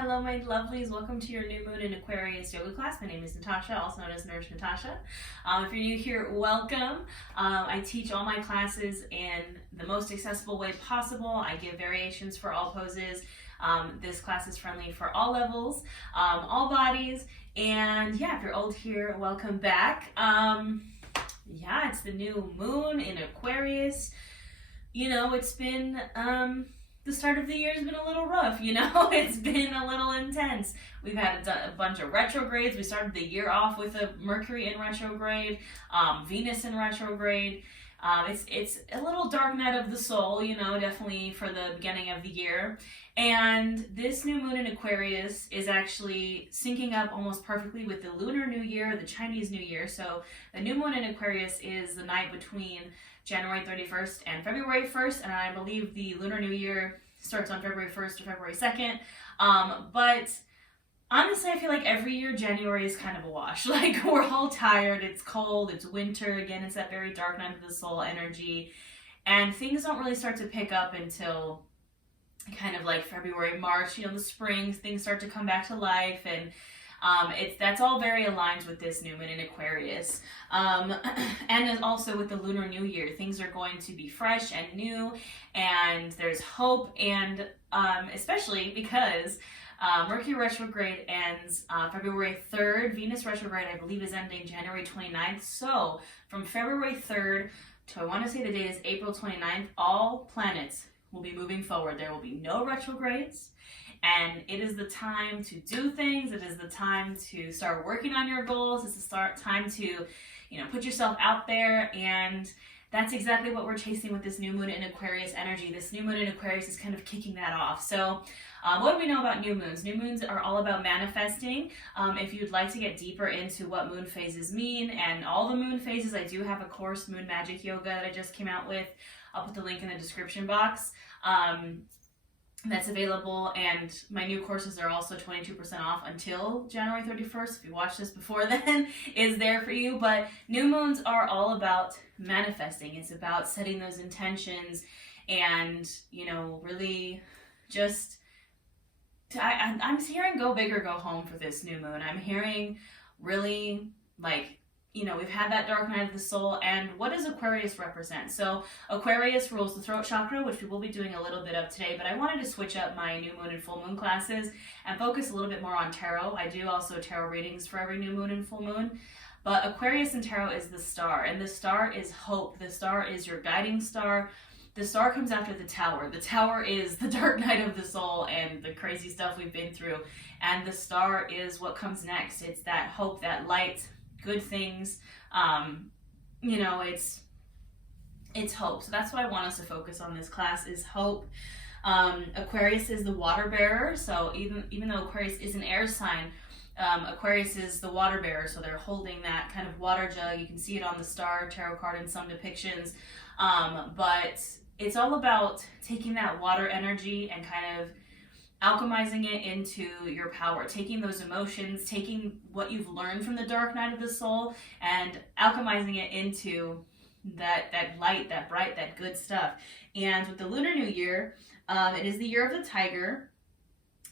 Hello, my lovelies. Welcome to your new moon in Aquarius yoga class. My name is Natasha, also known as Nurse Natasha. If you're new here, welcome. I teach all my classes in the most accessible way possible. I give variations for all poses. This class is friendly for all levels, all bodies, and yeah, if you're old here, welcome back. Yeah, it's the new moon in Aquarius. You know, it's been the start of the year has been a little rough, you know. It's been a little intense. We've had a bunch of retrogrades. We started the year off with a Mercury in retrograde, Venus in retrograde. It's a little dark night of the soul, you know, definitely for the beginning of the year. And this new moon in Aquarius is actually syncing up almost perfectly with the Lunar New Year, the Chinese New Year. So the new moon in Aquarius is the night between January 31st and February 1st, and I believe the Lunar New Year starts on February 1st or February 2nd. But honestly, I feel like every year January is kind of a wash. Like, we're all tired, it's cold, it's winter, again, it's that very dark night of the soul energy, and things don't really start to pick up until kind of like February, March, you know, the spring, things start to come back to life, and that's all very aligned with this new moon in Aquarius. And also with the Lunar New Year, things are going to be fresh and new, and there's hope, and especially because Mercury retrograde ends February 3rd. Venus retrograde, I believe, is ending January 29th. So from February 3rd to, I want to say the date is April 29th, all planets will be moving forward. There will be no retrogrades. And it is the time to do things. It is the time to start working on your goals. It's the time to, you know, put yourself out there. And that's exactly what we're chasing with this new moon in Aquarius energy. This new moon in Aquarius is kind of kicking that off. So what do we know about new moons? New moons are all about manifesting. If you'd like to get deeper into what moon phases mean and all the moon phases, I do have a course, Moon Magic Yoga, that I just came out with. I'll put the link in the description box. That's available, and my new courses are also 22% off until January 31st. If you watch this before then, is there for you. But new moons are all about manifesting. It's about setting those intentions and, you know, really just I'm hearing go big or go home for this new moon. I'm hearing really, like, you know, we've had that dark night of the soul, and what does Aquarius represent? So Aquarius rules the throat chakra, which we will be doing a little bit of today, but I wanted to switch up my new moon and full moon classes and focus a little bit more on tarot. I do also tarot readings for every new moon and full moon, but Aquarius and tarot is the star, and the star is hope. The star is your guiding star. The star comes after the tower. The tower is the dark night of the soul and the crazy stuff we've been through, and the star is what comes next. It's that hope, that light, good things. You know, it's hope. So that's what I want us to focus on this class, is hope. Aquarius is the water bearer. So even though Aquarius is an air sign, Aquarius is the water bearer. So they're holding that kind of water jug. You can see it on the star tarot card in some depictions. But it's all about taking that water energy and kind of alchemizing it into your power, taking those emotions, taking what you've learned from the dark night of the soul and alchemizing it into that light, that bright, that good stuff. And with the Lunar New Year, it is the year of the tiger,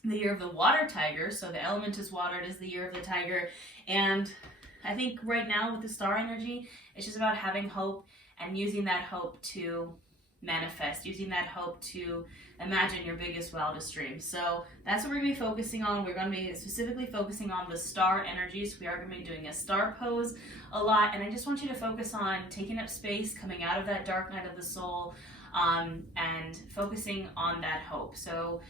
the year of the water tiger. So the element is water. It is the year of the tiger. And I think right now with the star energy, it's just about having hope and using that hope to manifest, using that hope to imagine your biggest, wildest dreams. So that's what we're going to be focusing on. We're going to be specifically focusing on the star energies. We are going to be doing a star pose a lot, and I just want you to focus on taking up space, coming out of that dark night of the soul, and focusing on that hope. So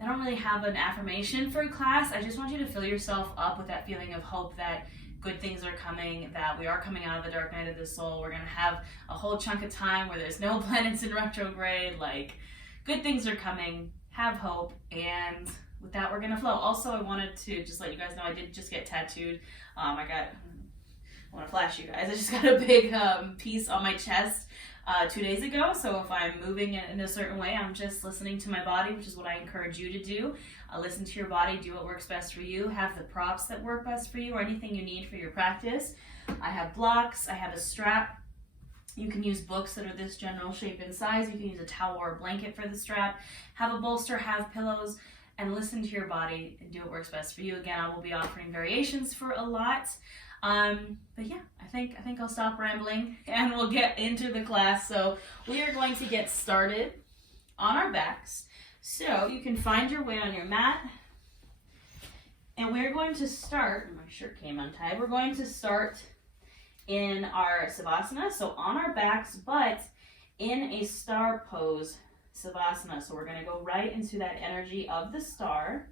I don't really have an affirmation for a class. I just want you to fill yourself up with that feeling of hope that good things are coming, that we are coming out of the dark night of the soul. We're going to have a whole chunk of time where there's no planets in retrograde. Like, good things are coming. Have hope. And with that, we're going to flow. Also, I wanted to just let you guys know I did just get tattooed. I want to flash you guys. I just got a big piece on my chest 2 days ago. So if I'm moving in a certain way, I'm just listening to my body, which is what I encourage you to do. Listen to your body, do what works best for you, have the props that work best for you, or anything you need for your practice. I have blocks, I have a strap. You can use books that are this general shape and size. You can use a towel or a blanket for the strap. Have a bolster, have pillows. and listen to your body and do what works best for you. Again, I will be offering variations for a lot. But yeah, I think I'll stop rambling and we'll get into the class. So we are going to get started on our backs. So you can find your way on your mat. And we're going to start, my shirt came untied, we're going to start in our savasana, so on our backs, but in a star pose savasana. So we're going to go right into that energy of the star.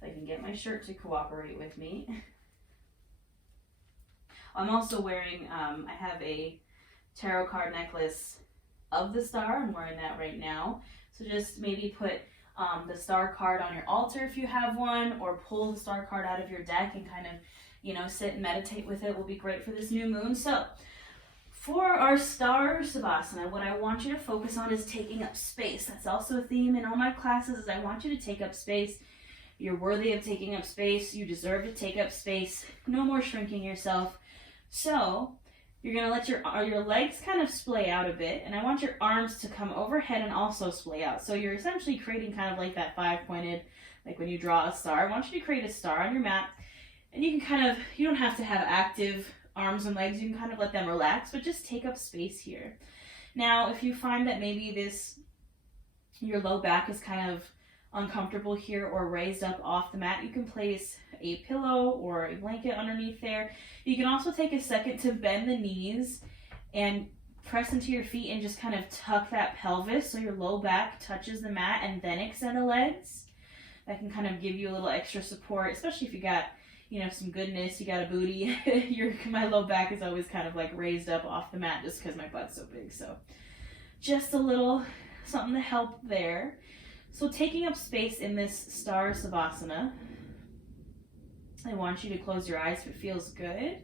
If I can get my shirt to cooperate with me. I'm also wearing, I have a tarot card necklace of the star. I'm wearing that right now. So just maybe put the star card on your altar if you have one, or pull the star card out of your deck and kind of, you know, sit and meditate with it. Will be great for this new moon. So for our star savasana, what I want you to focus on is taking up space. That's also a theme in all my classes, is I want you to take up space. You're worthy of taking up space. You deserve to take up space. No more shrinking yourself. So you're going to let your legs kind of splay out a bit, and I want your arms to come overhead and also splay out. So you're essentially creating kind of like that five-pointed, like when you draw a star. I want you to create a star on your mat, and you can kind of, you don't have to have active arms and legs. You can kind of let them relax, but just take up space here. Now, if you find that maybe your low back is kind of uncomfortable here or raised up off the mat, you can place a pillow or a blanket underneath there. You can also take a second to bend the knees and press into your feet and just kind of tuck that pelvis so your low back touches the mat, and then extend the legs. That can kind of give you a little extra support, especially if you got, you know, some goodness, you got a booty. My low back is always kind of like raised up off the mat just because my butt's so big. So just a little something to help there. So taking up space in this star savasana, I want you to close your eyes if it feels good.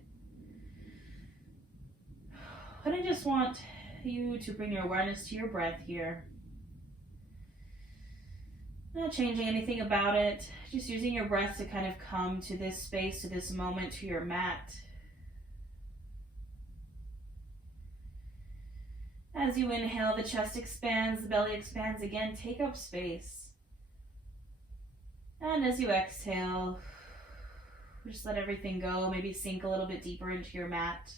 And I just want you to bring your awareness to your breath here. Not changing anything about it, just using your breath to kind of come to this space, to this moment, to your mat. As you inhale, the chest expands, the belly expands again. Take up space. And as you exhale, just let everything go. Maybe sink a little bit deeper into your mat.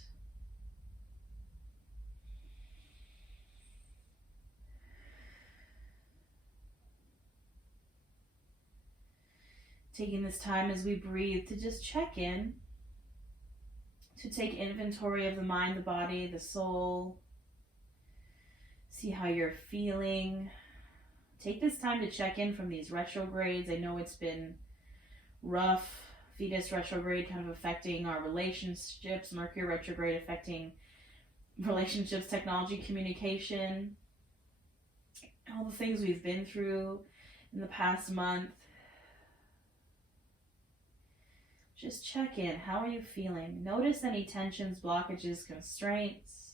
Taking this time as we breathe to just check in, to take inventory of the mind, the body, the soul. See how you're feeling. Take this time to check in from these retrogrades. I know it's been rough. Venus retrograde kind of affecting our relationships. Mercury retrograde affecting relationships, technology, communication. All the things we've been through in the past month. Just check in. How are you feeling? Notice any tensions, blockages, constraints.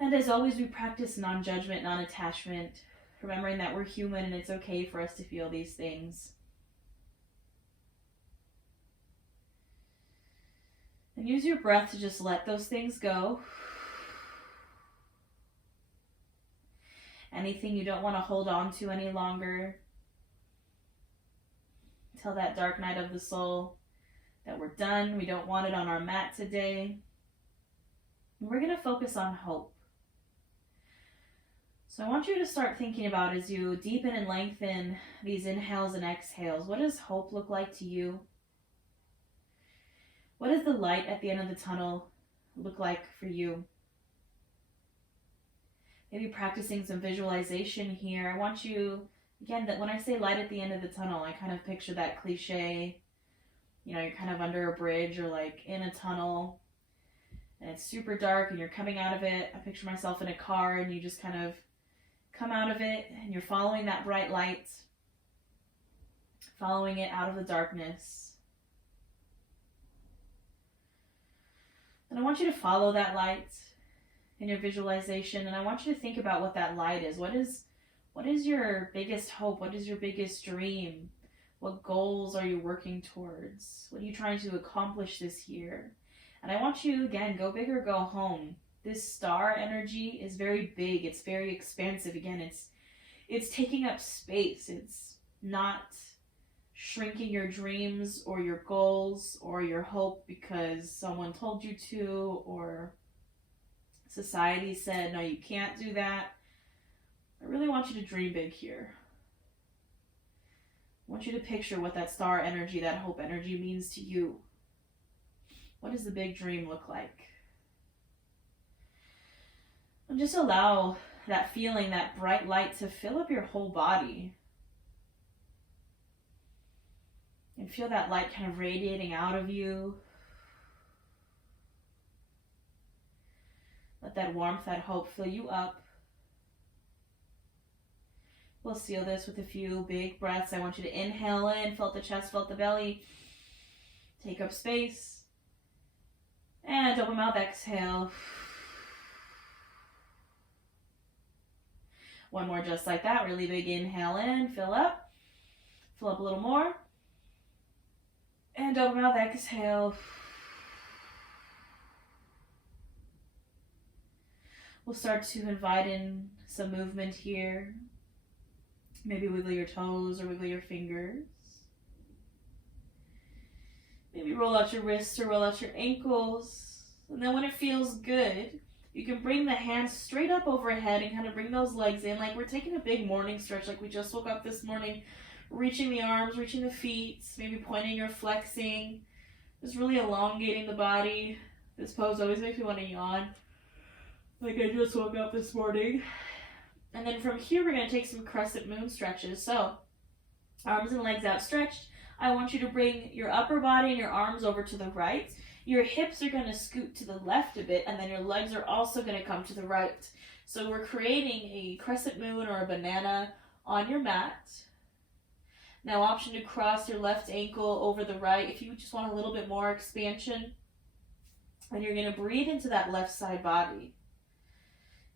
And as always, we practice non-judgment, non-attachment, remembering that we're human and it's okay for us to feel these things. And use your breath to just let those things go. Anything you don't want to hold on to any longer. Tell that dark night of the soul that we're done. We don't want it on our mat today. And we're going to focus on hope. So I want you to start thinking about, as you deepen and lengthen these inhales and exhales, what does hope look like to you? What does the light at the end of the tunnel look like for you? Maybe practicing some visualization here. I want you, again, that when I say light at the end of the tunnel, I kind of picture that cliche, you know, you're kind of under a bridge or like in a tunnel and it's super dark and you're coming out of it. I picture myself in a car and you just kind of come out of it and you're following that bright light, following it out of the darkness. And I want you to follow that light in your visualization, and I want you to think about what that light is. What is your biggest hope? What is your biggest dream? What goals are you working towards? What are you trying to accomplish this year? And I want you, again, go big or go home. This star energy is very big. It's very expansive. Again, it's taking up space. It's not shrinking your dreams or your goals or your hope because someone told you to, or society said, no, you can't do that. I really want you to dream big here. I want you to picture what that star energy, that hope energy means to you. What does the big dream look like? And just allow that feeling, that bright light, to fill up your whole body. And feel that light kind of radiating out of you. Let that warmth, that hope fill you up. We'll seal this with a few big breaths. I want you to inhale in, felt the chest, felt the belly. Take up space. And open mouth, exhale. One more just like that. Really big inhale in, fill up. Fill up a little more. And open mouth, exhale. We'll start to invite in some movement here. Maybe wiggle your toes or wiggle your fingers. Maybe roll out your wrists or roll out your ankles. And then when it feels good, you can bring the hands straight up overhead and kind of bring those legs in like we're taking a big morning stretch, like we just woke up this morning. Reaching the arms, reaching the feet, maybe pointing or flexing. Just really elongating the body. This pose always makes me want to yawn. Like I just woke up this morning. And then from here, we're going to take some crescent moon stretches. So, arms and legs outstretched. I want you to bring your upper body and your arms over to the right. Your hips are going to scoot to the left a bit, and then your legs are also going to come to the right. So we're creating a crescent moon or a banana on your mat. Now, option to cross your left ankle over the right if you just want a little bit more expansion. And you're going to breathe into that left side body.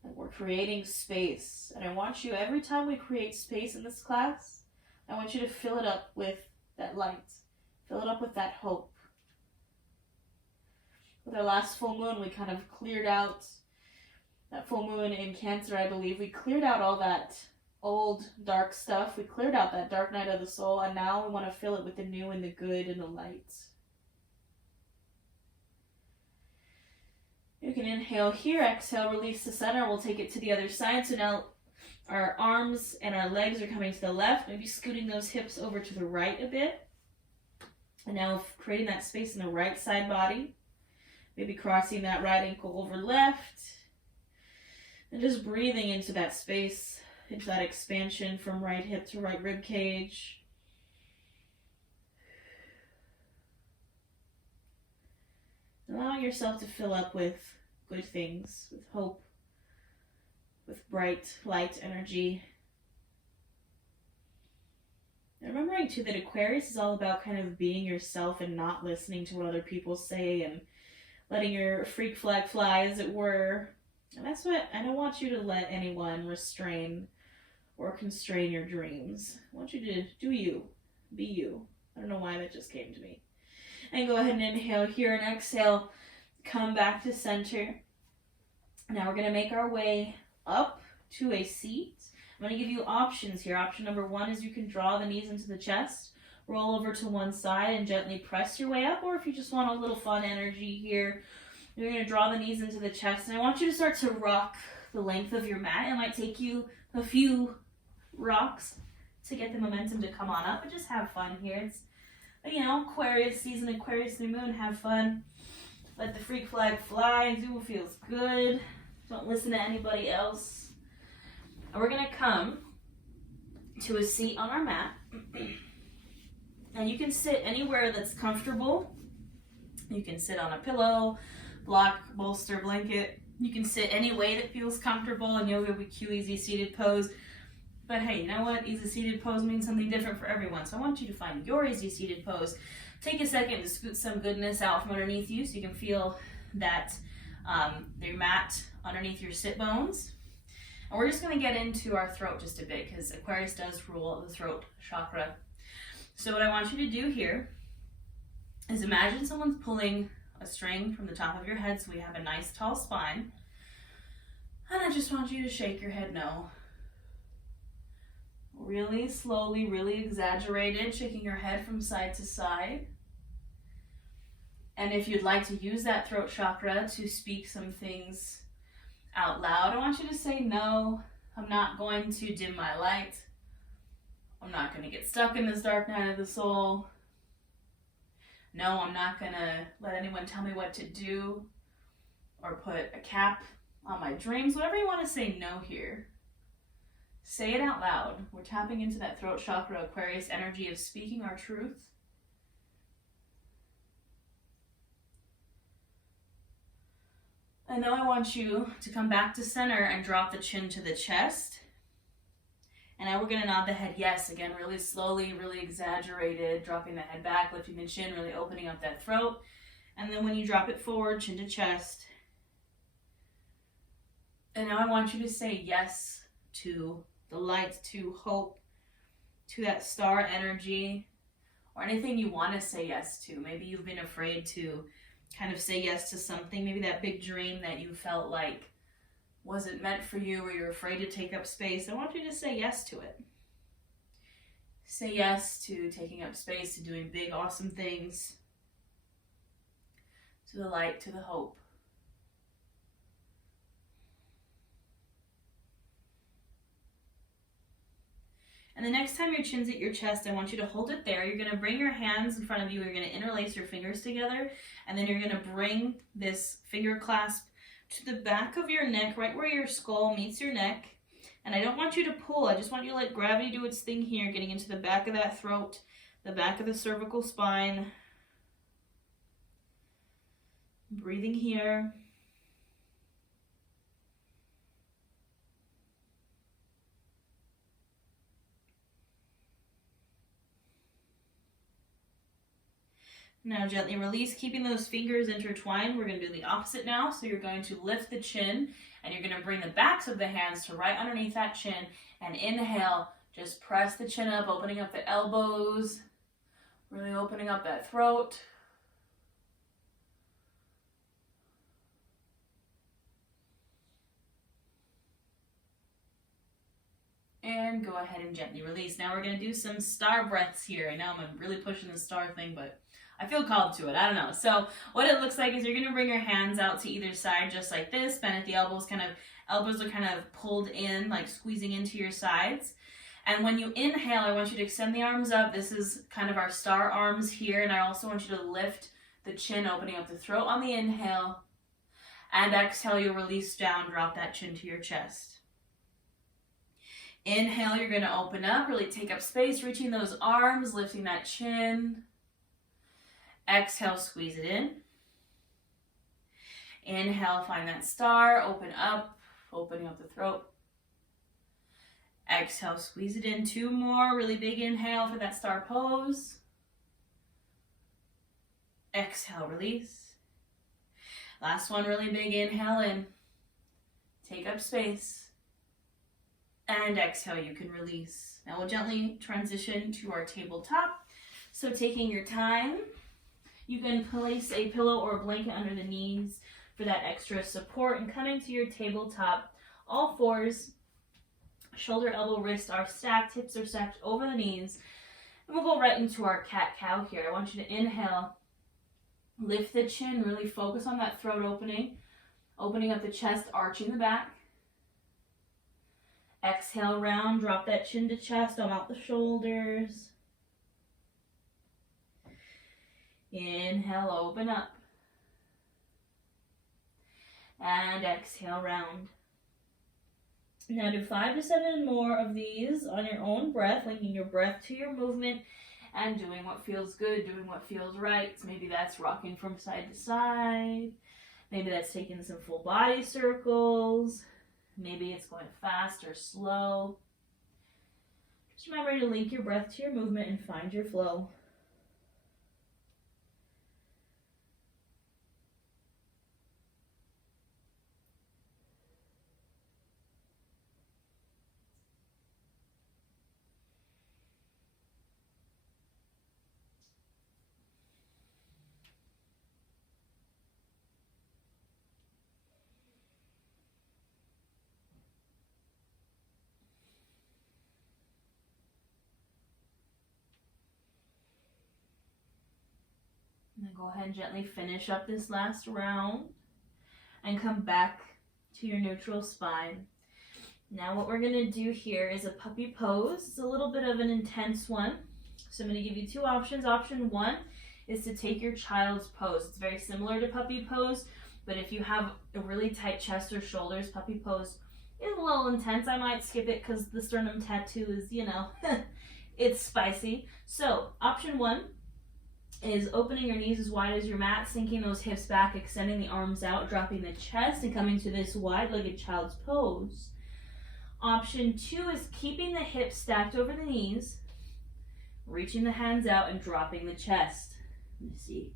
And we're creating space. And I want you, every time we create space in this class, I want you to fill it up with that light. Fill it up with that hope. With our last full moon, we kind of cleared out, that full moon in Cancer, I believe, we cleared out all that old dark stuff. We cleared out that dark night of the soul, and now we want to fill it with the new and the good and the light. You can inhale here, exhale, release the center. We'll take it to the other side. So now our arms and our legs are coming to the left, maybe scooting those hips over to the right a bit. And now creating that space in the right side body. Maybe crossing that right ankle over left. And just breathing into that space, into that expansion from right hip to right rib cage. Allowing yourself to fill up with good things, with hope, with bright, light energy. And remembering too that Aquarius is all about kind of being yourself and not listening to what other people say and letting your freak flag fly, as it were. And that's what, I don't want you to let anyone restrain or constrain your dreams. I want you to do you, be you. I don't know why that just came to me. And go ahead and inhale here and exhale. Come back to center. Now we're going to make our way up to a seat. I'm going to give you options here. Option number one is you can draw the knees into the chest, roll over to one side and gently press your way up. Or if you just want a little fun energy here, you're going to draw the knees into the chest. And I want you to start to rock the length of your mat. It might take you a few rocks to get the momentum to come on up, but just have fun here. It's, you know, Aquarius season, Aquarius new moon, have fun. Let the freak flag fly, do what feels good. Don't listen to anybody else. And we're gonna come to a seat on our mat. And you can sit anywhere that's comfortable. You can sit on a pillow, block, bolster, blanket. You can sit any way that feels comfortable. In yoga, we cue easy seated pose. But hey, you know what? Easy seated pose means something different for everyone. So I want you to find your easy seated pose. Take a second to scoot some goodness out from underneath you so you can feel that your mat underneath your sit bones. And we're just going to get into our throat just a bit because Aquarius does rule the throat chakra. So what I want you to do here is imagine someone's pulling a string from the top of your head so we have a nice tall spine. And I just want you to shake your head no. Really slowly, really exaggerated, shaking your head from side to side. And if you'd like to use that throat chakra to speak some things out loud, I want you to say, no, I'm not going to dim my light. I'm not going to get stuck in this dark night of the soul. No, I'm not going to let anyone tell me what to do or put a cap on my dreams. Whatever you want to say no here. Say it out loud. We're tapping into that throat chakra, Aquarius energy of speaking our truth. And now I want you to come back to center and drop the chin to the chest. And now we're going to nod the head yes, again, really slowly, really exaggerated, dropping the head back, lifting the chin, really opening up that throat. And then when you drop it forward, chin to chest. And now I want you to say yes to the light, to hope, to that star energy, or anything you want to say yes to. Maybe you've been afraid to kind of say yes to something, maybe that big dream that you felt like wasn't meant for you, or you're afraid to take up space. I want you to say yes to it. Say yes to taking up space, to doing big, awesome things, to the light, to the hope. And the next time your chin's at your chest, I want you to hold it there. You're going to bring your hands in front of you. You're going to interlace your fingers together. And then you're going to bring this finger clasp to the back of your neck, right where your skull meets your neck. And I don't want you to pull. I just want you to let gravity do its thing here, getting into the back of that throat, the back of the cervical spine. Breathing here. Now gently release, keeping those fingers intertwined. We're going to do the opposite now. So you're going to lift the chin and you're going to bring the backs of the hands to right underneath that chin. And inhale, just press the chin up, opening up the elbows, really opening up that throat. And go ahead and gently release. Now we're going to do some star breaths here. I know I'm really pushing the star thing, but I feel called to it. I don't know. So what it looks like is you're going to bring your hands out to either side just like this. Bend at the elbows, elbows are kind of pulled in, like squeezing into your sides. And when you inhale, I want you to extend the arms up. This is kind of our star arms here. And I also want you to lift the chin, opening up the throat on the inhale. And exhale, you'll release down, drop that chin to your chest. Inhale, you're going to open up, really take up space, reaching those arms, lifting that chin. Exhale, squeeze it in. Inhale, find that star, open up, opening up the throat. Exhale, squeeze it in. 2 more, really big inhale for that star pose. Exhale, release. Last one, really big inhale in. Take up space. And exhale, you can release. Now we'll gently transition to our tabletop. So taking your time, you can place a pillow or a blanket under the knees for that extra support, and coming to your tabletop, all fours, shoulder, elbow, wrist are stacked, hips are stacked over the knees. And we'll go right into our cat-cow here. I want you to inhale, lift the chin, really focus on that throat opening, opening up the chest, arching the back. Exhale, round, drop that chin to chest, arm out the shoulders. Inhale, open up. And exhale, round. Now do 5 to 7 more of these on your own breath, linking your breath to your movement and doing what feels good, doing what feels right. So maybe that's rocking from side to side. Maybe that's taking some full body circles. Maybe it's going fast or slow. Just remember to link your breath to your movement and find your flow. And then go ahead and gently finish up this last round and come back to your neutral spine. Now what we're gonna do here is a puppy pose. It's a little bit of an intense one. So I'm gonna give you two options. Option one is to take your child's pose. It's very similar to puppy pose, but if you have a really tight chest or shoulders, puppy pose is a little intense. I might skip it because the sternum tattoo is, you know, it's spicy. So option one is opening your knees as wide as your mat, sinking those hips back, extending the arms out, dropping the chest, and coming to this wide-legged child's pose. Option two is keeping the hips stacked over the knees, reaching the hands out, and dropping the chest. Let me see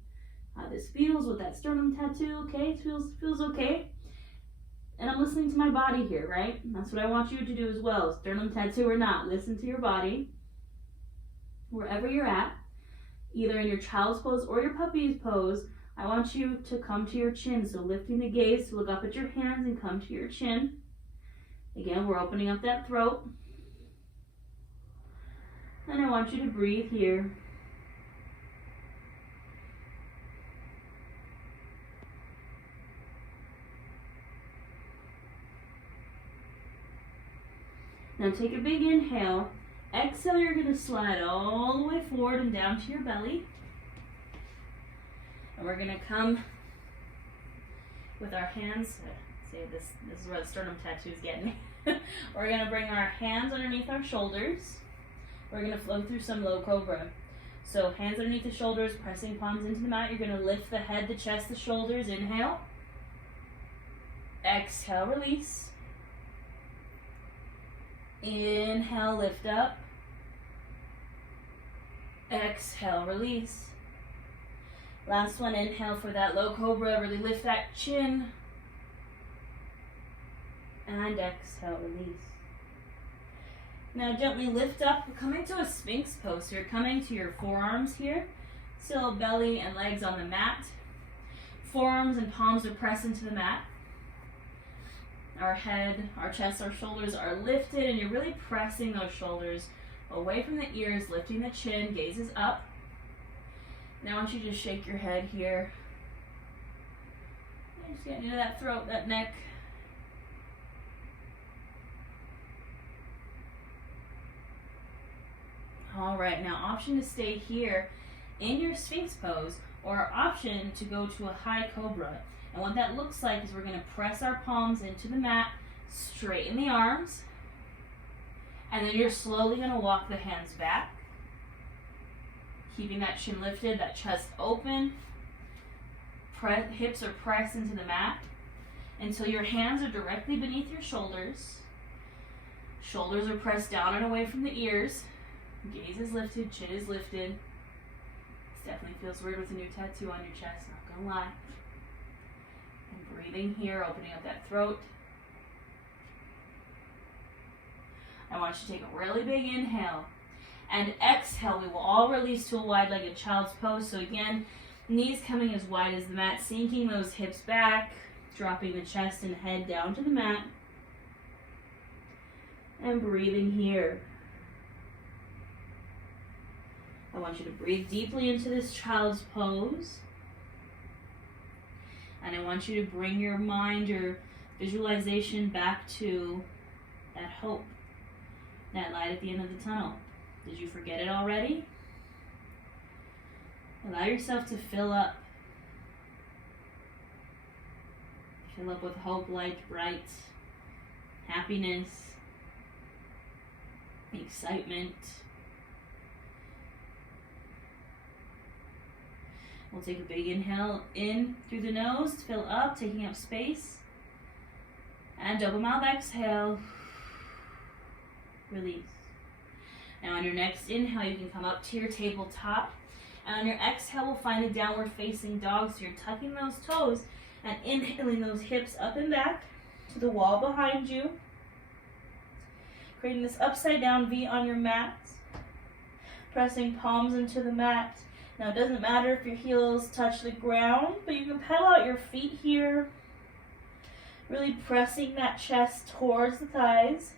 how this feels with that sternum tattoo. Okay, it feels okay. And I'm listening to my body here, right? That's what I want you to do as well. Sternum tattoo or not, listen to your body. Wherever you're at, either in your child's pose or your puppy's pose, I want you to come to your chin. So lifting the gaze to look up at your hands and come to your chin. Again, we're opening up that throat. And I want you to breathe here. Now take a big inhale. Exhale, you're going to slide all the way forward and down to your belly. And we're going to come with our hands. See, this is where the sternum tattoo is getting me. We're going to bring our hands underneath our shoulders. We're going to flow through some low cobra. So hands underneath the shoulders, pressing palms into the mat. You're going to lift the head, the chest, the shoulders. Inhale. Exhale, release. Inhale, lift up. Exhale, release. Last one, inhale for that low cobra. Really lift that chin. And exhale, release. Now gently lift up. We're coming to a Sphinx pose. So you're coming to your forearms here. Still belly and legs on the mat. Forearms and palms are pressed into the mat. Our head, our chest, our shoulders are lifted, and you're really pressing those shoulders away from the ears, lifting the chin, gaze is up. Now I want you to shake your head here. Just getting into that throat, that neck. All right, now option to stay here in your Sphinx pose, or option to go to a high cobra. And what that looks like is we're going to press our palms into the mat, straighten the arms, and then you're slowly going to walk the hands back, keeping that chin lifted, that chest open. Hips are pressed into the mat until your hands are directly beneath your shoulders. Shoulders are pressed down and away from the ears. Gaze is lifted, chin is lifted. This definitely feels weird with a new tattoo on your chest, not gonna lie. And breathing here, opening up that throat. I want you to take a really big inhale. And exhale, we will all release to a wide-legged child's pose. So again, knees coming as wide as the mat, sinking those hips back, dropping the chest and head down to the mat. And breathing here. I want you to breathe deeply into this child's pose. And I want you to bring your mind, your visualization back to that hope, that light at the end of the tunnel. Did you forget it already? Allow yourself to fill up. Fill up with hope, light, bright, happiness, excitement. We'll take a big inhale in through the nose to fill up, taking up space. And double mouth exhale. Release. Now on your next inhale, you can come up to your tabletop. And on your exhale, we'll find a downward facing dog. So you're tucking those toes and inhaling those hips up and back to the wall behind you. Creating this upside down V on your mat. Pressing palms into the mat. Now it doesn't matter if your heels touch the ground, but you can pedal out your feet here. Really pressing that chest towards the thighs.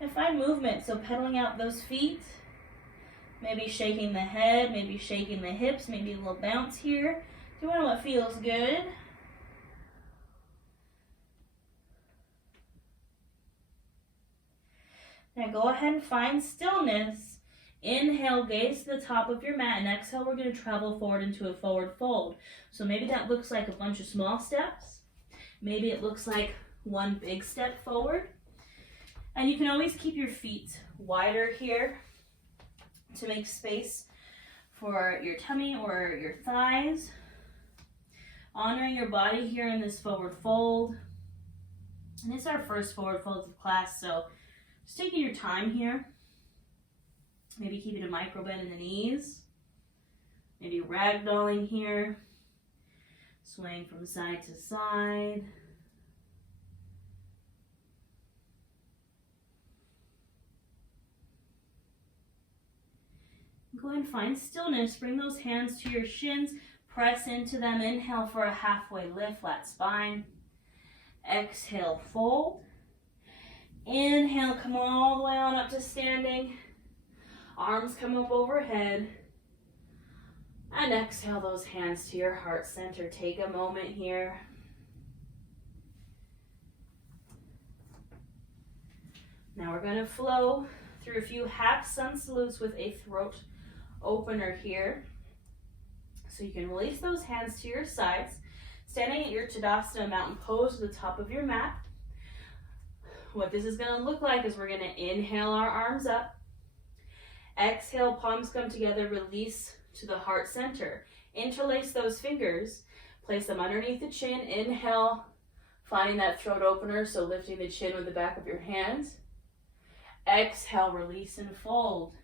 And find movement, so pedaling out those feet, Maybe shaking the head, maybe shaking the hips, maybe a little bounce here. Doing what feels good. Now go ahead and find stillness. Inhale, gaze to the top of your mat, and exhale, we're going to travel forward into a forward fold. So maybe that looks like a bunch of small steps. Maybe it looks like one big step forward. And you can always keep your feet wider here to make space for your tummy or your thighs. Honoring your body here in this forward fold. And it's our first forward fold of class, so just taking your time here. Maybe keeping a micro bend in the knees. Maybe ragdolling here. Swaying from side to side. Go ahead and find stillness. Bring those hands to your shins. Press into them. Inhale for a halfway lift, flat spine. Exhale, fold. Inhale, come all the way on up to standing. Arms come up overhead. And exhale those hands to your heart center. Take a moment here. Now we're going to flow through a few half sun salutes with a throat opener here. So you can release those hands to your sides. Standing at your Tadasana mountain pose at the top of your mat. What this is going to look like is we're going to inhale our arms up. Exhale, palms come together, release to the heart center. Interlace those fingers, place them underneath the chin. Inhale, finding that throat opener, so lifting the chin with the back of your hands. Exhale, release and fold.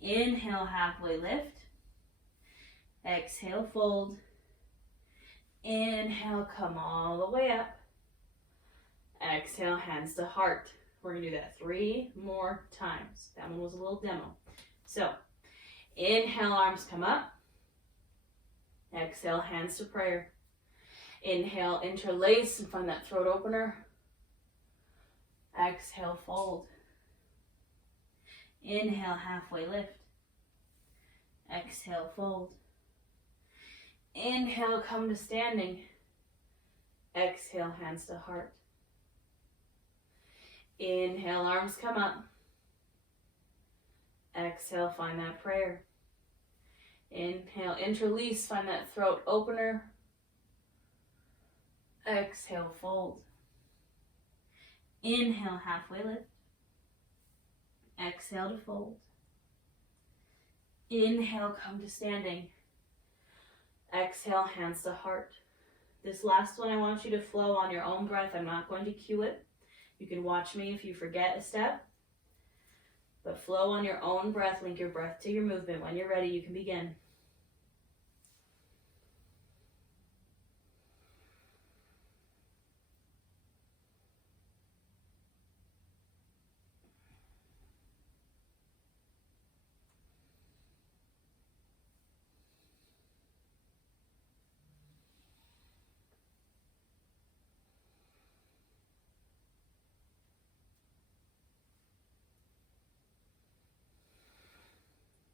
Inhale, halfway lift. Exhale, fold. Inhale, come all the way up. Exhale, hands to heart. We're going to do that 3 more times. That one was a little demo. So, inhale, arms come up. Exhale, hands to prayer. Inhale, interlace and find that throat opener. Exhale, fold. Inhale, halfway lift. Exhale, fold. Inhale, come to standing. Exhale, hands to heart. Inhale, arms come up. Exhale, find that prayer. Inhale, interlace, find that throat opener. Exhale, fold. Inhale, halfway lift. Exhale to fold. Inhale, come to standing. Exhale, hands to heart. This last one, I want you to flow on your own breath. I'm not going to cue it. You can watch me if you forget a step. But flow on your own breath. Link your breath to your movement. When you're ready, you can begin.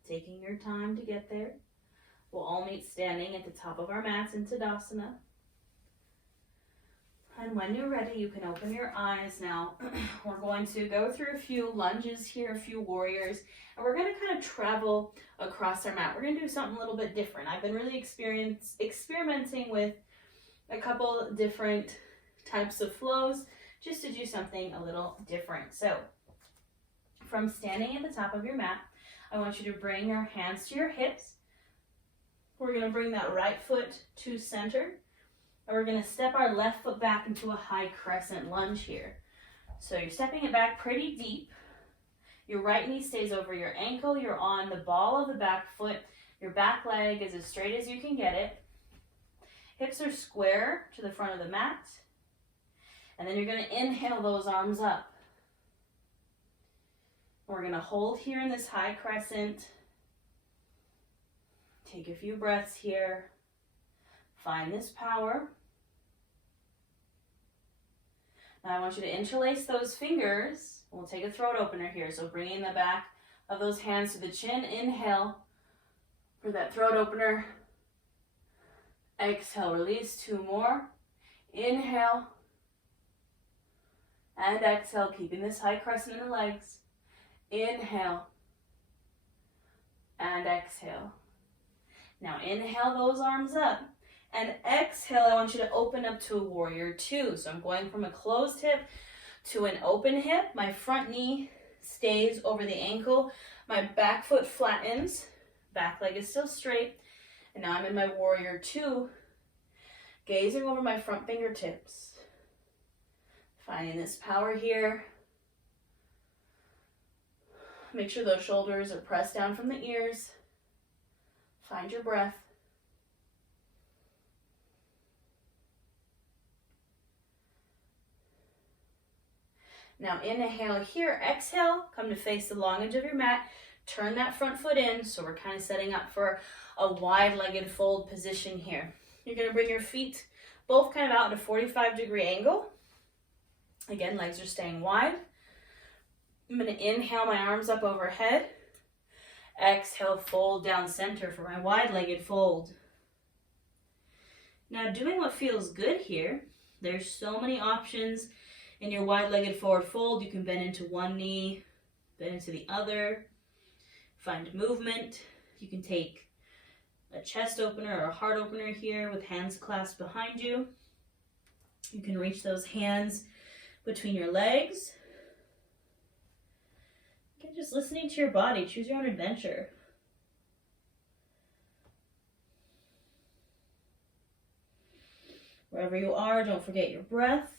Taking your time to get there. We'll all meet standing at the top of our mats in Tadasana. And when you're ready, you can open your eyes now. We're going to go through a few lunges here, a few warriors, and we're going to kind of travel across our mat. We're going to do something a little bit different. I've been really experimenting with a couple different types of flows just to do something a little different. So, from standing at the top of your mat, I want you to bring your hands to your hips. We're going to bring that right foot to center. And we're going to step our left foot back into a high crescent lunge here. So you're stepping it back pretty deep. Your right knee stays over your ankle. You're on the ball of the back foot. Your back leg is as straight as you can get it. Hips are square to the front of the mat. And then you're going to inhale those arms up. We're going to hold here in this high crescent. Take a few breaths here. Find this power. Now I want you to interlace those fingers. We'll take a throat opener here. So bringing the back of those hands to the chin. Inhale for that throat opener. Exhale, release. 2 more. Inhale. And exhale, keeping this high crescent in the legs. Inhale. And exhale. Now inhale those arms up. And exhale, I want you to open up to a warrior 2. So I'm going from a closed hip to an open hip. My front knee stays over the ankle. My back foot flattens. Back leg is still straight. And now I'm in my warrior 2, gazing over my front fingertips. Finding this power here. Make sure those shoulders are pressed down from the ears. Find your breath. Now inhale here, exhale, come to face the long edge of your mat. Turn that front foot in, so we're kind of setting up for a wide-legged fold position here. You're going to bring your feet both kind of out at a 45-degree angle. Again, legs are staying wide. I'm going to inhale my arms up overhead. Exhale, fold down center for my wide-legged fold. Now doing what feels good here. There's so many options in your wide-legged forward fold. You can bend into one knee, bend into the other. Find movement. You can take a chest opener or a heart opener here with hands clasped behind you. You can reach those hands between your legs. Again, just listening to your body. Choose your own adventure. Wherever you are, don't forget your breath.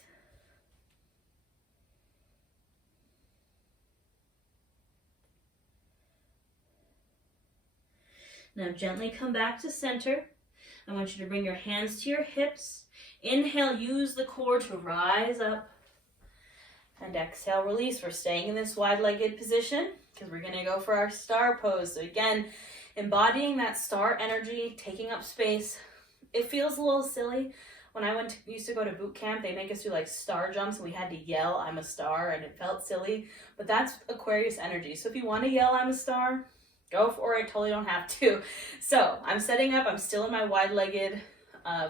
Now gently come back to center. I want you to bring your hands to your hips. Inhale, use the core to rise up. And exhale, release. We're staying in this wide-legged position because we're going to go for our star pose. So again, embodying that star energy, taking up space. It feels a little silly. When I used to go to boot camp, they make us do like star jumps and we had to yell, "I'm a star," and it felt silly. But that's Aquarius energy. So if you want to yell, "I'm a star," go for it. Totally don't have to. So I'm setting up. I'm still in my wide-legged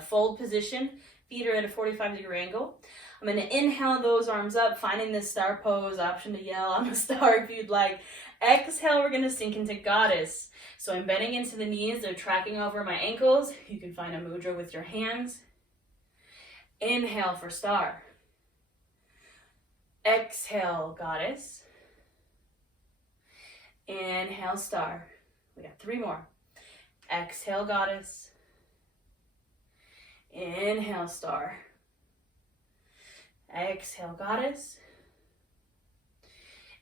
fold position. Feet are at a 45-degree angle. I'm going to inhale those arms up, finding this star pose. Option to yell, "I'm a star," if you'd like. Exhale, we're going to sink into goddess. So I'm bending into the knees. They're tracking over my ankles. You can find a mudra with your hands. Inhale for star. Exhale, goddess. Inhale, star. We got 3 more. Exhale, goddess. Inhale, star. Exhale, goddess.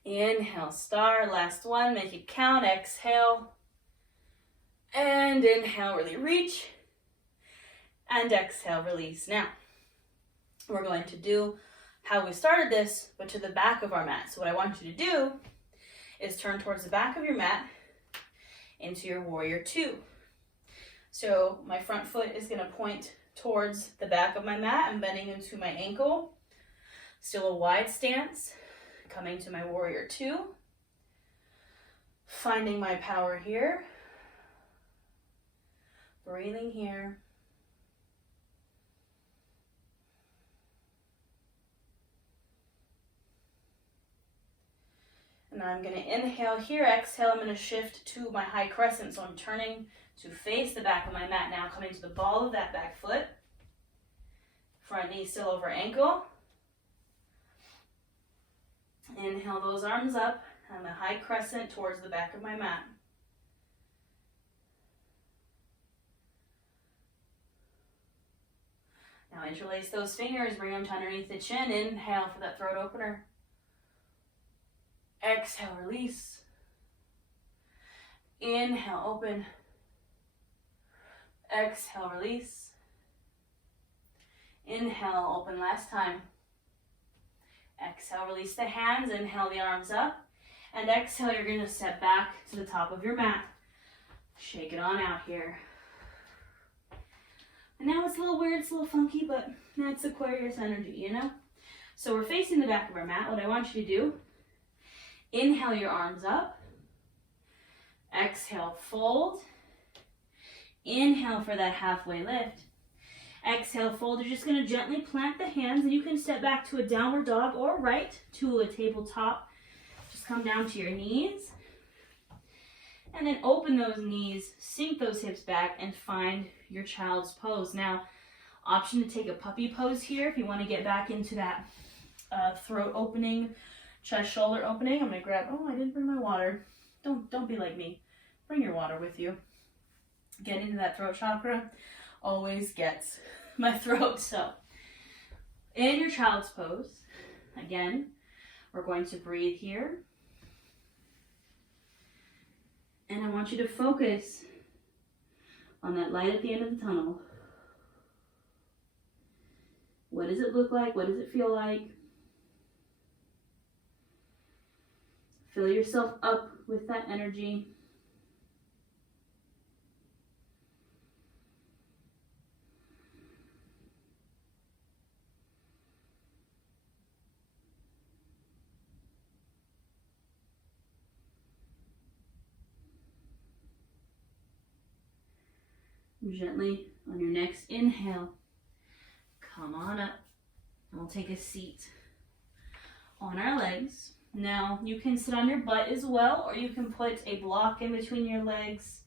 Inhale, star. Last one, make it count. Exhale. And inhale, really reach. And exhale, release. Now, we're going to do how we started this, but to the back of our mat. So what I want you to do is turn towards the back of your mat into your warrior 2. So my front foot is going to point towards the back of my mat. I'm bending into my ankle. Still a wide stance. Coming to my warrior 2. Finding my power here. Breathing here. And I'm going to inhale here, exhale, I'm going to shift to my high crescent. So I'm turning to face the back of my mat now, coming to the ball of that back foot. Front knee still over ankle. Inhale those arms up. I'm a high crescent towards the back of my mat. Now interlace those fingers, bring them to underneath the chin. Inhale for that throat opener. Exhale, release. Inhale, open. Exhale, release. Inhale, open last time. Exhale, release the hands. Inhale the arms up. And exhale, you're going to step back to the top of your mat. Shake it on out here. And now it's a little weird, it's a little funky, but that's Aquarius energy, you know? So we're facing the back of our mat. What I want you to do, inhale your arms up. Exhale, fold. Inhale for that halfway lift. Exhale, fold. You're just going to gently plant the hands, and you can step back to a downward dog or right to a tabletop. Just come down to your knees. And then open those knees, sink those hips back, and find your child's pose. Now, option to take a puppy pose here if you want to get back into that throat opening, chest shoulder opening. I'm going to grab, oh, I didn't bring my water. Don't be like me. Bring your water with you. Get into that throat chakra. Always gets my throat. So, in your child's pose, again, we're going to breathe here. And I want you to focus on that light at the end of the tunnel. What does it look like? What does it feel like? Fill yourself up with that energy. Gently, on your next inhale, come on up, and we'll take a seat on our legs. Now, you can sit on your butt as well, or you can put a block in between your legs,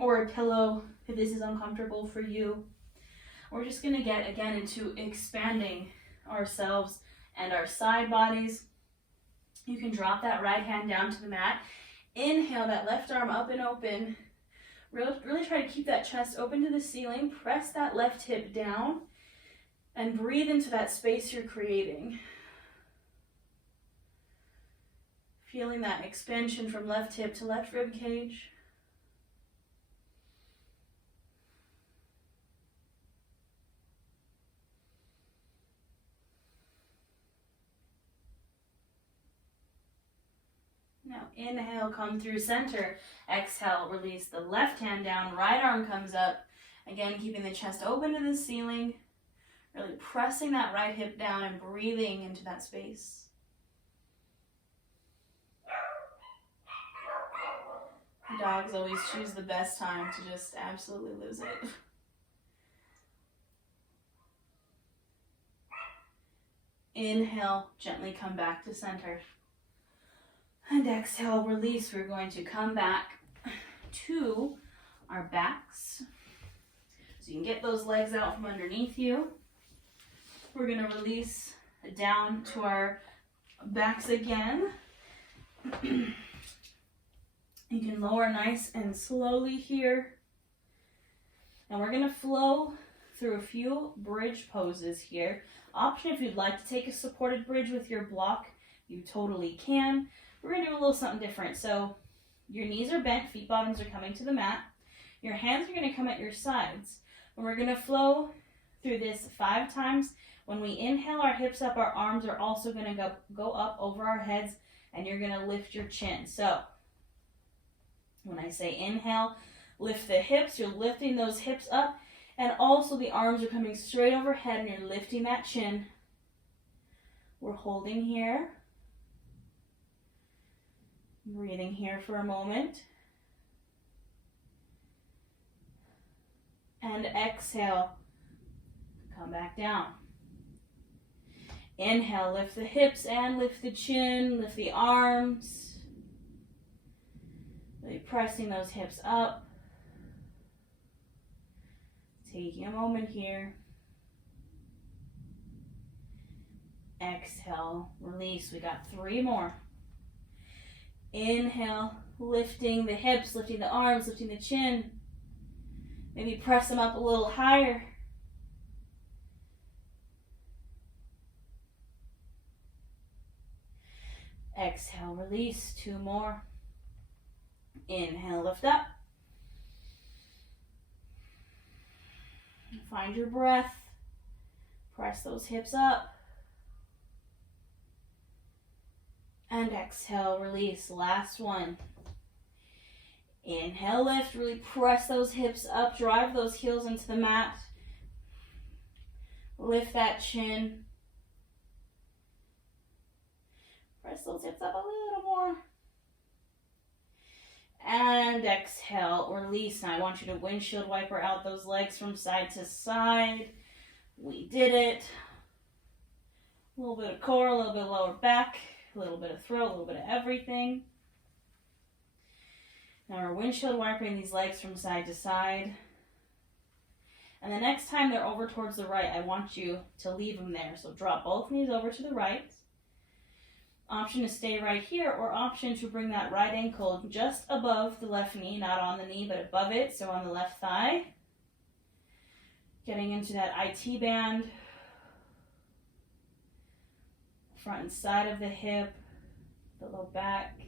or a pillow if this is uncomfortable for you. We're just going to get, again, into expanding ourselves and our side bodies. You can drop that right hand down to the mat. Inhale that left arm up and open. Really try to keep that chest open to the ceiling. Press that left hip down and breathe into that space you're creating. Feeling that expansion from left hip to left rib cage. Now inhale, come through center. Exhale, release the left hand down, right arm comes up. Again, keeping the chest open to the ceiling. Really pressing that right hip down and breathing into that space. Dogs always choose the best time to just absolutely lose it. Inhale, gently come back to center. And exhale, release. We're going to come back to our backs. So you can get those legs out from underneath you. We're going to release down to our backs again. You can lower nice and slowly here. And we're going to flow through a few bridge poses here. Option if you'd like to take a supported bridge with your block, you totally can. We're going to do a little something different. So your knees are bent, feet bottoms are coming to the mat. Your hands are going to come at your sides. And we're going to flow through this 5 times. When we inhale our hips up, our arms are also going to go up over our heads, and you're going to lift your chin. So when I say inhale, lift the hips, you're lifting those hips up, and also the arms are coming straight overhead, and you're lifting that chin. We're holding here. Breathing here for a moment. And exhale. Come back down. Inhale, lift the hips and lift the chin, lift the arms. Really pressing those hips up. Taking a moment here. Exhale, release. We got 3 more. Inhale, lifting the hips, lifting the arms, lifting the chin. Maybe press them up a little higher. Exhale, release. 2 more. Inhale, lift up. Find your breath. Press those hips up. And exhale, release. Last one. Inhale, lift. Really press those hips up. Drive those heels into the mat. Lift that chin. Press those hips up a little more. And exhale, release. Now I want you to windshield wiper out those legs from side to side. We did it. A little bit of core, a little bit of lower back, a little bit of throat, a little bit of everything. Now we're windshield wipering these legs from side to side. And the next time they're over towards the right, I want you to leave them there. So drop both knees over to the right. Option to stay right here, or option to bring that right ankle just above the left knee, not on the knee, but above it, so on the left thigh. Getting into that IT band. Front and side of the hip, the low back.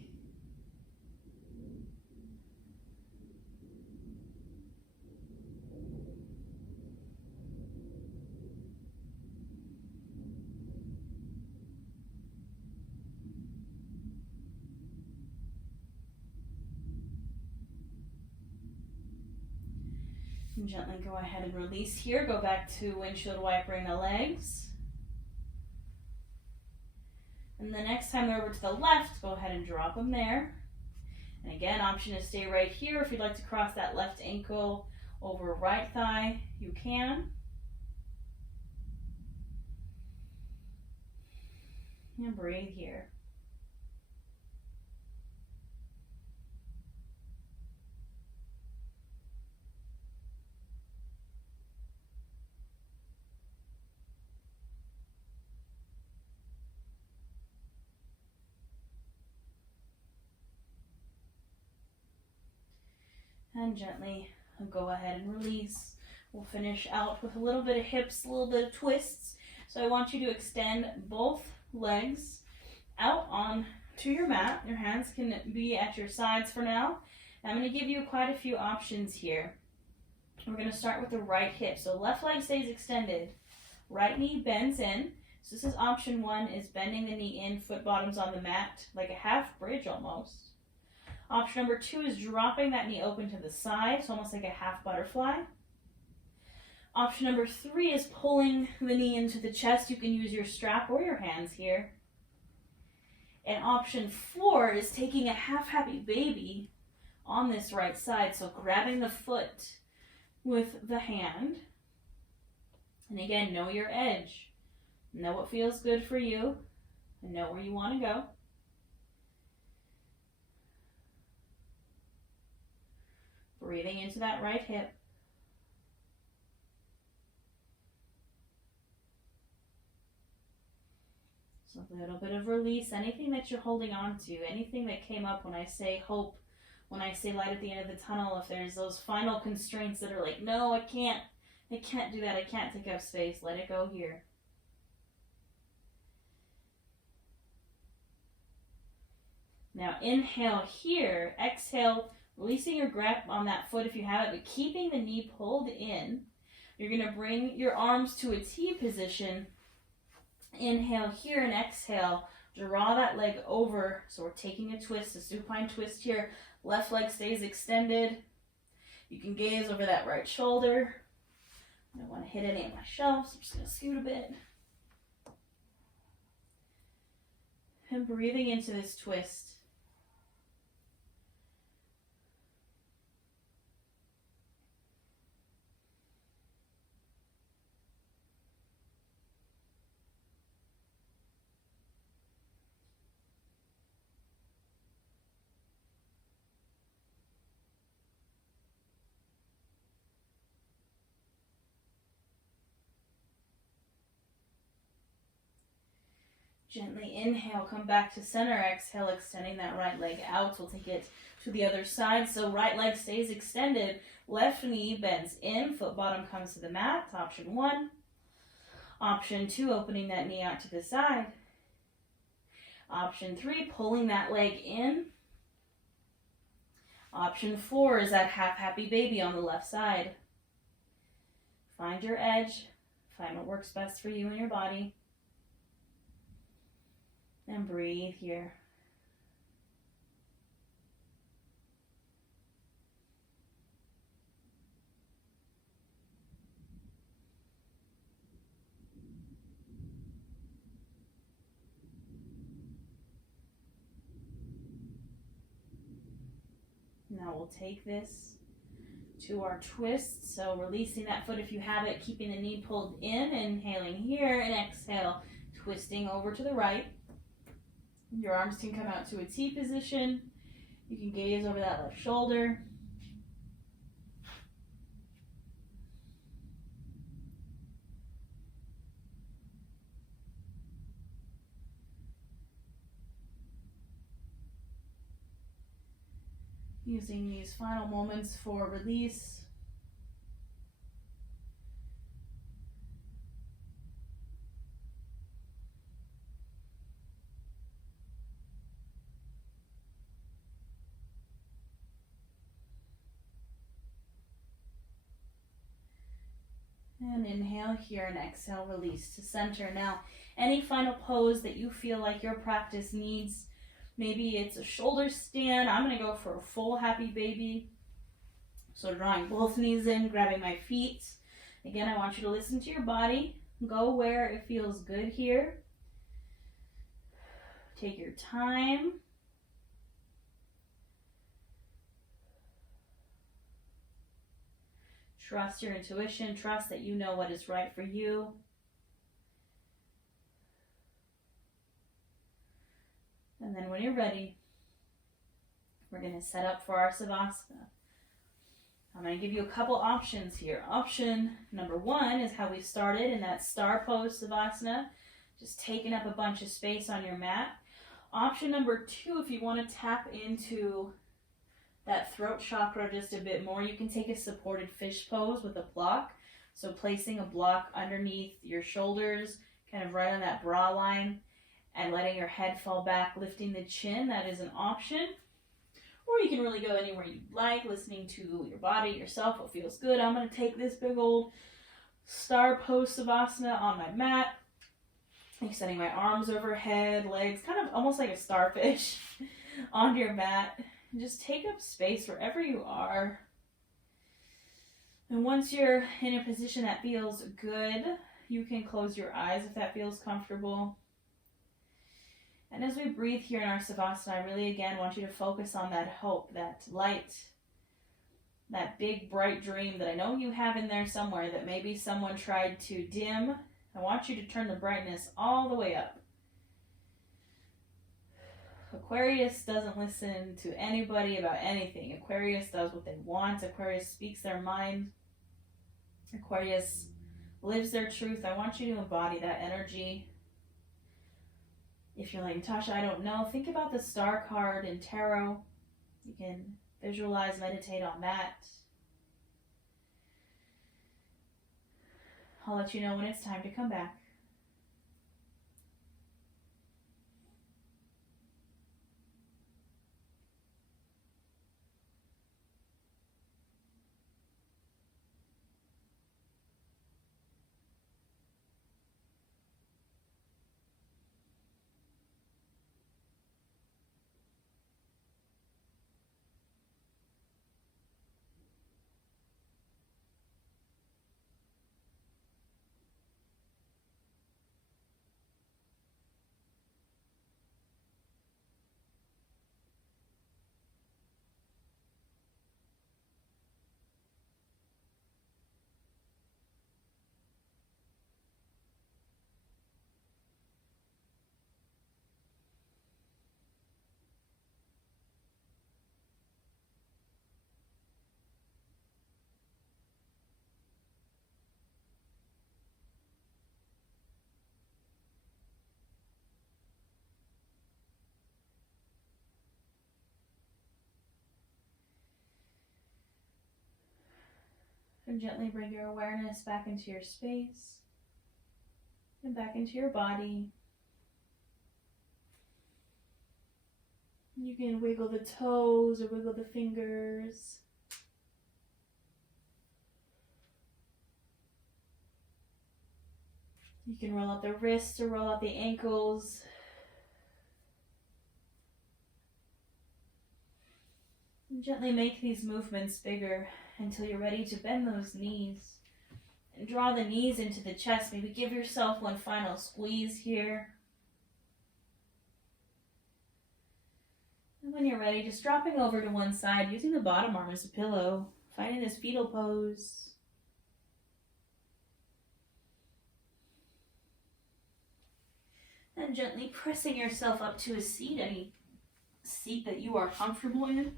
And gently go ahead and release here. Go back to windshield wipering the legs. And the next time they're over to the left, go ahead and drop them there. And again, option to stay right here. If you'd like to cross that left ankle over right thigh, you can. And breathe here. And gently go ahead and release. We'll finish out with a little bit of hips, a little bit of twists. So I want you to extend both legs out onto your mat. Your hands can be at your sides for now. I'm going to give you quite a few options here. We're going to start with the right hip. So left leg stays extended. Right knee bends in. So this is option one, is bending the knee in, foot bottoms on the mat, like a half bridge almost. Option number two is dropping that knee open to the side, so almost like a half butterfly. Option number three is pulling the knee into the chest. You can use your strap or your hands here. And option four is taking a half happy baby on this right side, so grabbing the foot with the hand. And again, know your edge. Know what feels good for you, and know where you want to go. Breathing into that right hip. So a little bit of release. Anything that you're holding on to, anything that came up when I say hope, when I say light at the end of the tunnel, if there's those final constraints that are like, no, I can't do that, I can't take up space, let it go here. Now inhale here, exhale, releasing your grip on that foot if you have it, but keeping the knee pulled in. You're going to bring your arms to a T position. Inhale here and exhale. Draw that leg over. So we're taking a twist, a supine twist here. Left leg stays extended. You can gaze over that right shoulder. I don't want to hit any of my shelves. I'm just going to scoot a bit. And breathing into this twist. Gently inhale, come back to center. Exhale, extending that right leg out. We'll take it to the other side. So right leg stays extended. Left knee bends in. Foot bottom comes to the mat. Option one. Option two, opening that knee out to the side. Option three, pulling that leg in. Option four is that half happy baby on the left side. Find your edge. Find what works best for you and your body. And breathe here. Now we'll take this to our twist. So releasing that foot if you have it, keeping the knee pulled in, inhaling here, and exhale, twisting over to the right. Your arms can come out to a T position. You can gaze over that left shoulder. Using these final moments for release. And inhale here and exhale, release to center. Now, any final pose that you feel like your practice needs, maybe it's a shoulder stand. I'm going to go for a full happy baby. So drawing both knees in, grabbing my feet. Again, I want you to listen to your body. Go where it feels good here. Take your time. Trust your intuition. Trust that you know what is right for you. And then when you're ready, we're going to set up for our savasana. I'm going to give you a couple options here. Option number one is how we started in that star pose savasana, just taking up a bunch of space on your mat. Option number two, if you want to tap into that throat chakra just a bit more, you can take a supported fish pose with a block. So placing a block underneath your shoulders, kind of right on that bra line, and letting your head fall back, lifting the chin. That is an option. Or you can really go anywhere you'd like, listening to your body, yourself, what feels good. I'm going to take this big old star pose savasana on my mat, extending my arms overhead, legs, kind of almost like a starfish onto your mat. And just take up space wherever you are. And once you're in a position that feels good, you can close your eyes if that feels comfortable. And as we breathe here in our savasana, I really again want you to focus on that hope, that light, that big bright dream that I know you have in there somewhere that maybe someone tried to dim. I want you to turn the brightness all the way up. Aquarius doesn't listen to anybody about anything. Aquarius does what they want. Aquarius speaks their mind. Aquarius lives their truth. I want you to embody that energy. If you're like, Natasha, I don't know, think about the star card in tarot. You can visualize, meditate on that. I'll let you know when it's time to come back. And gently bring your awareness back into your space and back into your body. You can wiggle the toes or wiggle the fingers. You can roll out the wrists or roll out the ankles. And gently make these movements bigger until you're ready to bend those knees. And draw the knees into the chest. Maybe give yourself one final squeeze here. And When you're ready, just dropping over to one side, using the bottom arm as a pillow, finding this fetal pose. And gently pressing yourself up to a seat, any seat that you are comfortable in.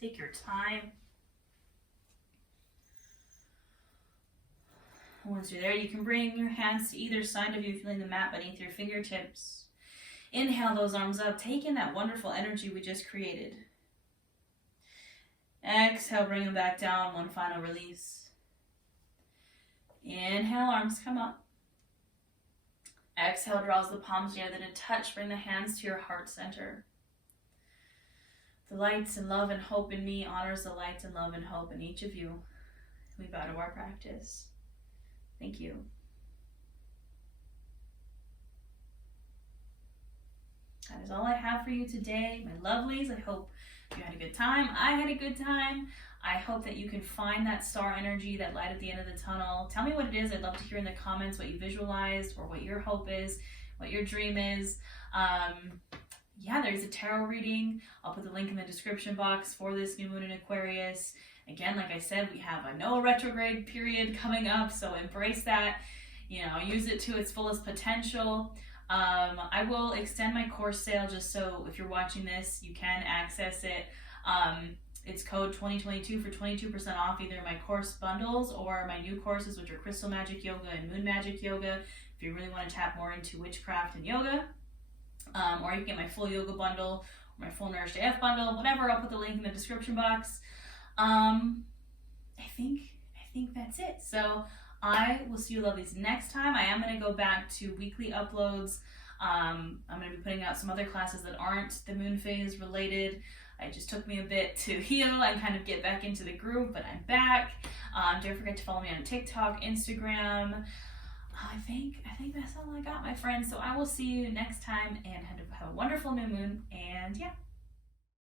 Take your time. Once you're there, you can bring your hands to either side of you, feeling the mat beneath your fingertips. Inhale those arms up. Take in that wonderful energy we just created. Exhale, bring them back down. One final release. Inhale, arms come up. Exhale, draws the palms together to touch. Bring the hands to your heart center. The lights and love and hope in me honors the lights and love and hope in each of you. We bow to our practice. Thank you. That is all I have for you today, my lovelies. I hope you had a good time. I had a good time. I hope that you can find that star energy, that light at the end of the tunnel. Tell me what it is. I'd love to hear in the comments what you visualized or what your hope is, what your dream is. Yeah, there's a tarot reading. I'll put the link in the description box for this new moon in Aquarius. Again, like I said, we have a no retrograde period coming up, so embrace that. Use it to its fullest potential. I will extend my course sale just so if you're watching this, you can access it. It's code 2022 for 22% off either my course bundles or my new courses, which are Crystal Magic Yoga and Moon Magic Yoga, if you really want to tap more into witchcraft and yoga. Or you can get my full yoga bundle or my full Nourished AF bundle, whatever. I'll put the link in the description box. I think that's it. So I will see you lovelies next time. I am going to go back to weekly uploads. I'm going to be putting out some other classes that aren't the moon phase related. It just took me a bit to heal and kind of get back into the groove, but I'm back. Don't forget to follow me on TikTok, Instagram. I think that's all I got, my friends. So I will see you next time and have a wonderful new moon. And yeah.